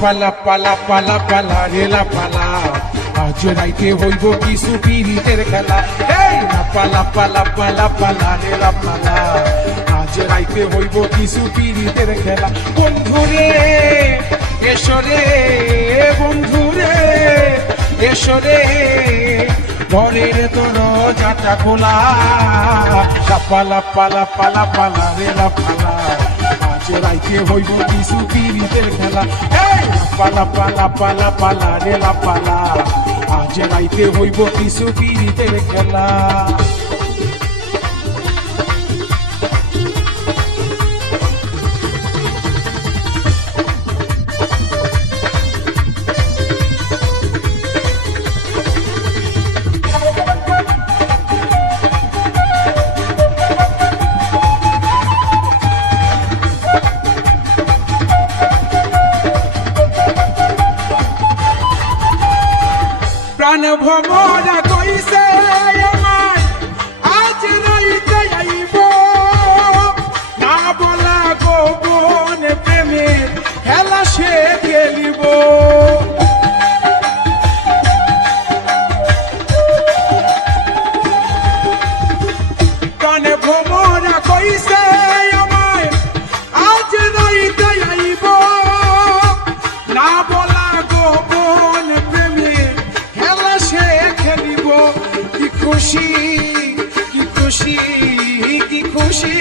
পালা পালা পালা পালা রেলা পালা আজ রাইতে হইব কিছু পিরিতের খেলা এই না পালা পালা পালা পালা রেলা পালা আজ রাইতে হইব কিছু পিরিতের খেলা বন্ধুরে এসরে বন্ধুরে এসরে ঘরের দরজাটা খোলা পালা পালা পালা পালা রেলা পালা আজ রাইতে হইব কিছু পিরিতের খেলা পালা পালা পালা পালা রেলা পালা আজ রাইতে হইব কিছু পিরিতের খেলা প্রাণ ভমরা কইছে আমায় আজ রাইতে আইব না বলা গোপন প্রেমের খেলা সে খেলিব প্রাণ ভমরা কইছে আমায় আজ রাইতে আইব না বলা গোপন প্রেমের খেলিব কি খুশি কি খুশি কি খুশি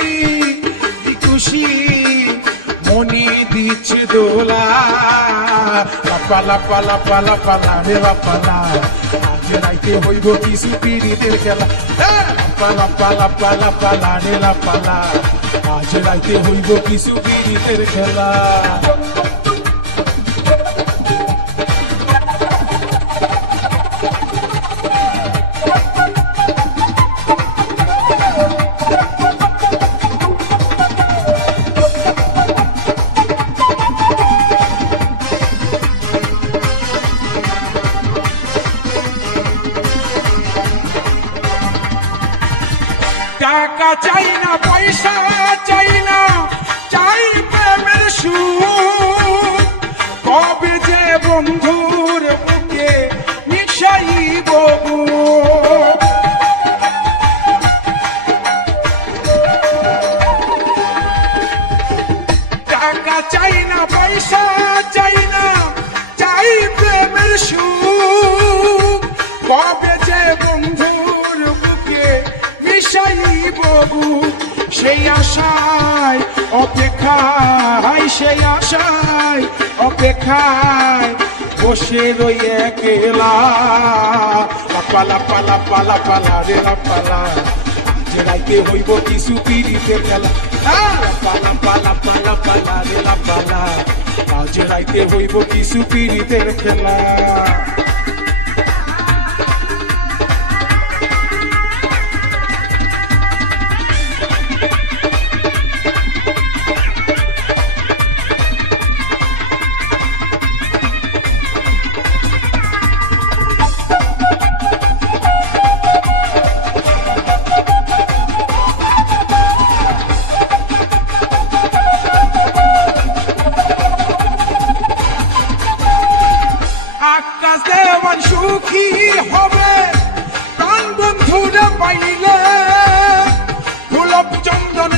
কি খুশি মনি দিচ্ছে দোলা পালা পালা পালা পালা রেলা পালা আজ রাইতে হইব কিছু পিরিতের খেলা পালা পালা পালা পালা রেলা পালা আজ রাইতে হইব কিছু পিরিতের খেলা টাকা চাই না পয়সা চাই না চাই প্রেমের সুখ কবে যে বন্ধুর বুকে মিশাইব টাকা চাই না পয়সা চাই না চাই প্রেমের সুখ কবে যে বন্ধুর বুকে সেই আশায় অপেক্ষায় সেই আশায় অপেক্ষায় বসে রই একলা পালা পালা পালা পালা রেলা পালা আজ রাইতে হইব কিছু পিরিতের খেলা পালা পালা পালা পালা রেলা পালা আজ রাইতে হইব কিছু পিরিতের খেলা সুখী হবে প্রাণ বন্ধুরা পাইলে গোলাপ চন্দন